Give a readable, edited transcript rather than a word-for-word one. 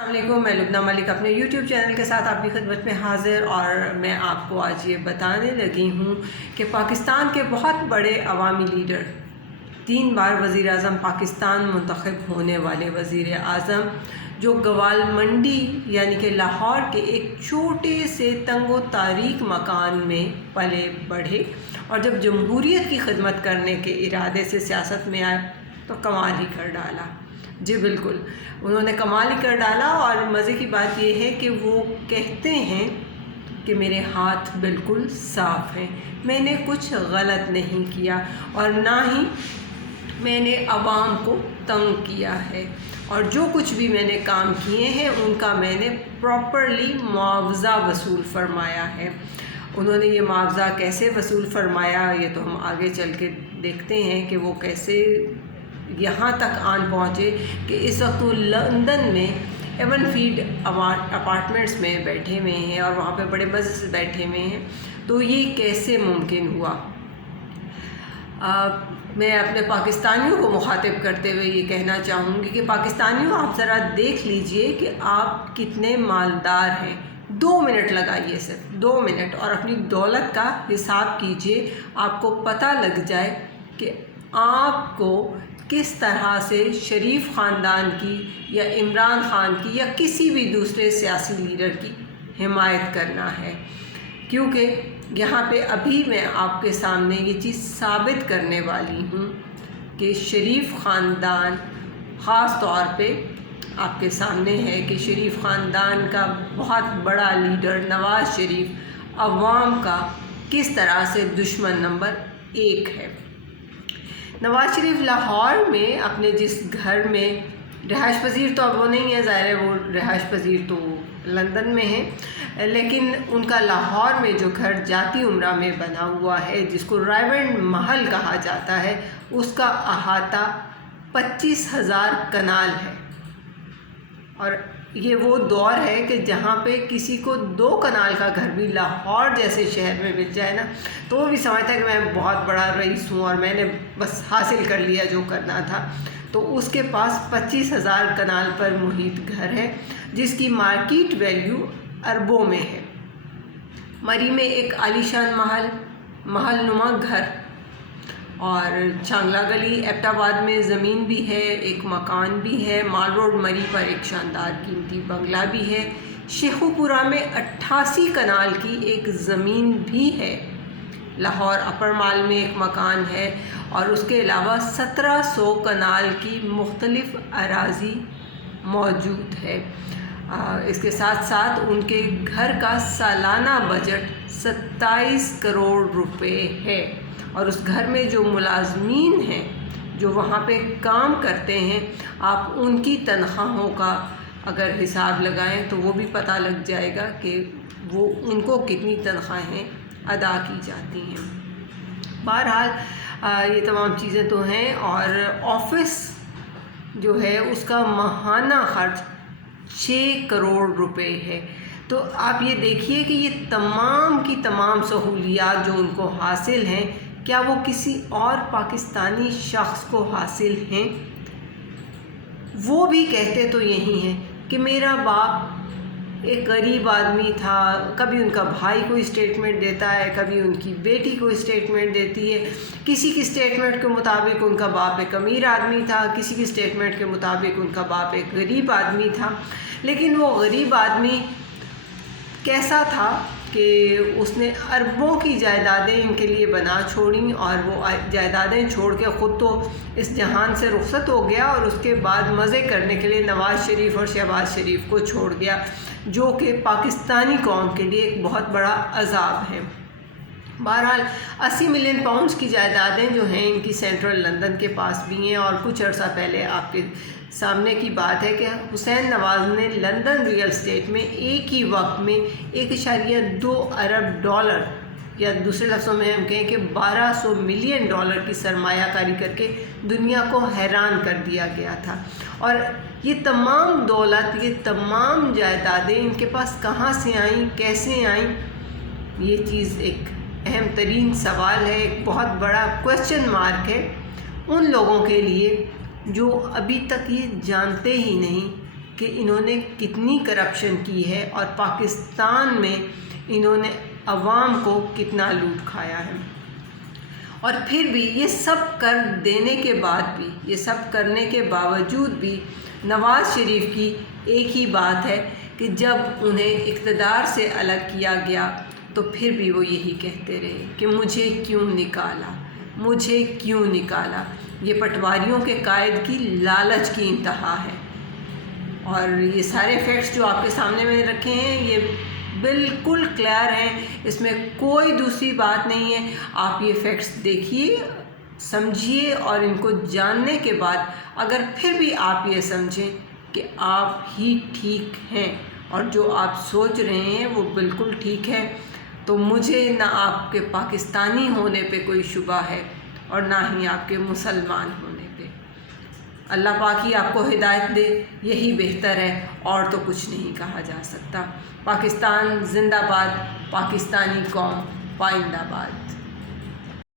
السلام علیکم، میں لبنہ ملک اپنے یوٹیوب چینل کے ساتھ آپ کی خدمت میں حاضر، اور میں آپ کو آج یہ بتانے لگی ہوں کہ پاکستان کے بہت بڑے عوامی لیڈر، 3 بار وزیر اعظم پاکستان منتخب ہونے والے وزیر اعظم، جو گوال منڈی یعنی کہ لاہور کے ایک چھوٹے سے تنگ و تاریک مکان میں پلے بڑھے، اور جب جمہوریت کی خدمت کرنے کے ارادے سے سیاست میں آئے تو کمال ہی کر ڈالا۔ جی بالکل، انہوں نے کمال ہی کر ڈالا، اور مزے کی بات یہ ہے کہ وہ کہتے ہیں کہ میرے ہاتھ بالکل صاف ہیں، میں نے کچھ غلط نہیں کیا اور نہ ہی میں نے عوام کو تنگ کیا ہے، اور جو کچھ بھی میں نے کام کیے ہیں ان کا میں نے پراپرلی معاوضہ وصول فرمایا ہے۔ انہوں نے یہ معاوضہ کیسے وصول فرمایا یہ تو ہم آگے چل کے دیکھتے ہیں کہ وہ کیسے یہاں تک آن پہنچے کہ اس وقت وہ لندن میں ایون فیلڈ اپارٹمنٹس میں بیٹھے ہوئے ہیں اور وہاں پہ بڑے مزے سے بیٹھے ہوئے ہیں۔ تو یہ کیسے ممکن ہوا؟ میں اپنے پاکستانیوں کو مخاطب کرتے ہوئے یہ کہنا چاہوں گی کہ پاکستانیوں، آپ ذرا دیکھ لیجئے کہ آپ کتنے مالدار ہیں۔ 2 منٹ لگائیے، صرف 2 منٹ، اور اپنی دولت کا حساب کیجئے، آپ کو پتہ لگ جائے کہ آپ کو کس طرح سے شریف خاندان کی یا عمران خان کی یا کسی بھی دوسرے سیاسی لیڈر کی حمایت کرنا ہے، کیونکہ یہاں پہ ابھی میں آپ کے سامنے یہ چیز ثابت کرنے والی ہوں کہ شریف خاندان، خاص طور پہ آپ کے سامنے ہے کہ شریف خاندان کا بہت بڑا لیڈر نواز شریف عوام کا کس طرح سے دشمن نمبر 1 ہے۔ نواز شریف لاہور میں اپنے جس گھر میں رہائش پذیر تو اب وہ نہیں ہے، ظاہر ہے وہ رہائش پذیر تو لندن میں ہے، لیکن ان کا لاہور میں جو گھر جاتی عمرہ میں بنا ہوا ہے، جس کو رائیونڈ محل کہا جاتا ہے، اس کا احاطہ 25,000 کنال ہے، اور یہ وہ دور ہے کہ جہاں پہ کسی کو 2 کنال کا گھر بھی لاہور جیسے شہر میں مل جائے نا تو وہ بھی سمجھتا ہے کہ میں بہت بڑا رئیس ہوں اور میں نے بس حاصل کر لیا جو کرنا تھا۔ تو اس کے پاس 25,000 کنال پر محیط گھر ہے، جس کی مارکیٹ ویلیو اربوں میں ہے۔ مری میں ایک عالیشان محل نما گھر، اور چھانگلہ گلی ایبٹ آباد میں زمین بھی ہے، ایک مکان بھی ہے، مال روڈ مری پر ایک شاندار قیمتی بنگلہ بھی ہے، شیخو پورہ میں 88 کنال کی ایک زمین بھی ہے، لاہور اپر مال میں ایک مکان ہے، اور اس کے علاوہ 1700 کنال کی مختلف اراضی موجود ہے۔ اس کے ساتھ ساتھ ان کے گھر کا سالانہ بجٹ 27 کروڑ روپے ہے، اور اس گھر میں جو ملازمین ہیں جو وہاں پہ کام کرتے ہیں، آپ ان کی تنخواہوں کا اگر حساب لگائیں تو وہ بھی پتہ لگ جائے گا کہ وہ ان کو کتنی تنخواہیں ادا کی جاتی ہیں۔ بہرحال یہ تمام چیزیں تو ہیں، اور آفس جو ہے اس کا ماہانہ خرچ 6 کروڑ روپے ہے۔ تو آپ یہ دیکھیے کہ یہ تمام کی تمام سہولیات جو ان کو حاصل ہیں، کیا وہ کسی اور پاکستانی شخص کو حاصل ہیں؟ وہ بھی کہتے تو یہی ہیں کہ میرا باپ ایک غریب آدمی تھا، کبھی ان کا بھائی کوئی اسٹیٹمنٹ دیتا ہے، کبھی ان کی بیٹی کوئی اسٹیٹمنٹ دیتی ہے، کسی کی اسٹیٹمنٹ کے مطابق ان کا باپ ایک امیر آدمی تھا، کسی کی اسٹیٹمنٹ کے مطابق ان کا باپ ایک غریب آدمی تھا، لیکن وہ غریب آدمی کیسا تھا کہ اس نے اربوں کی جائیدادیں ان کے لیے بنا چھوڑیں، اور وہ جائیدادیں چھوڑ کے خود تو اس جہان سے رخصت ہو گیا، اور اس کے بعد مزے کرنے کے لیے نواز شریف اور شہباز شریف کو چھوڑ گیا، جو کہ پاکستانی قوم کے لیے ایک بہت بڑا عذاب ہے۔ بہرحال 80 ملین پاؤنڈز کی جائیدادیں جو ہیں ان کی سینٹرل لندن کے پاس بھی ہیں، اور کچھ عرصہ پہلے آپ کے سامنے کی بات ہے کہ حسین نواز نے لندن ریئل اسٹیٹ میں ایک ہی وقت میں 1.2 ارب ڈالر، یا دوسرے لفظوں میں ہم کہیں کہ 1200 ملین ڈالر کی سرمایہ کاری کر کے دنیا کو حیران کر دیا گیا تھا۔ اور یہ تمام دولت، یہ تمام جائیدادیں ان کے پاس کہاں سے آئیں، کیسے آئیں؟ یہ چیز ایک اہم ترین سوال ہے، ایک بہت بڑا کویسچن مارک ہے ان لوگوں کے لیے جو ابھی تک یہ جانتے ہی نہیں کہ انہوں نے کتنی کرپشن کی ہے اور پاکستان میں انہوں نے عوام کو کتنا لوٹ کھایا ہے۔ اور پھر بھی یہ سب کر دینے کے بعد بھی، یہ سب کرنے کے باوجود بھی نواز شریف کی ایک ہی بات ہے کہ جب انہیں اقتدار سے الگ کیا گیا تو پھر بھی وہ یہی کہتے رہے کہ مجھے کیوں نکالا، مجھے کیوں نکالا۔ یہ پٹواریوں کے قائد کی لالچ کی انتہا ہے۔ اور یہ سارے فیکٹس جو آپ کے سامنے میں نے رکھے ہیں یہ بالکل کلیئر ہیں، اس میں کوئی دوسری بات نہیں ہے۔ آپ یہ فیکٹس دیکھیے، سمجھیے، اور ان کو جاننے کے بعد اگر پھر بھی آپ یہ سمجھیں کہ آپ ہی ٹھیک ہیں اور جو آپ سوچ رہے ہیں وہ بالکل ٹھیک ہے، تو مجھے نہ آپ کے پاکستانی ہونے پہ کوئی شبہ ہے اور نہ ہی آپ کے مسلمان ہونے پہ۔ اللہ پاک ہی آپ کو ہدایت دے، یہی بہتر ہے، اور تو کچھ نہیں کہا جا سکتا۔ پاکستان زندہ باد، پاکستانی قوم پائندہ باد۔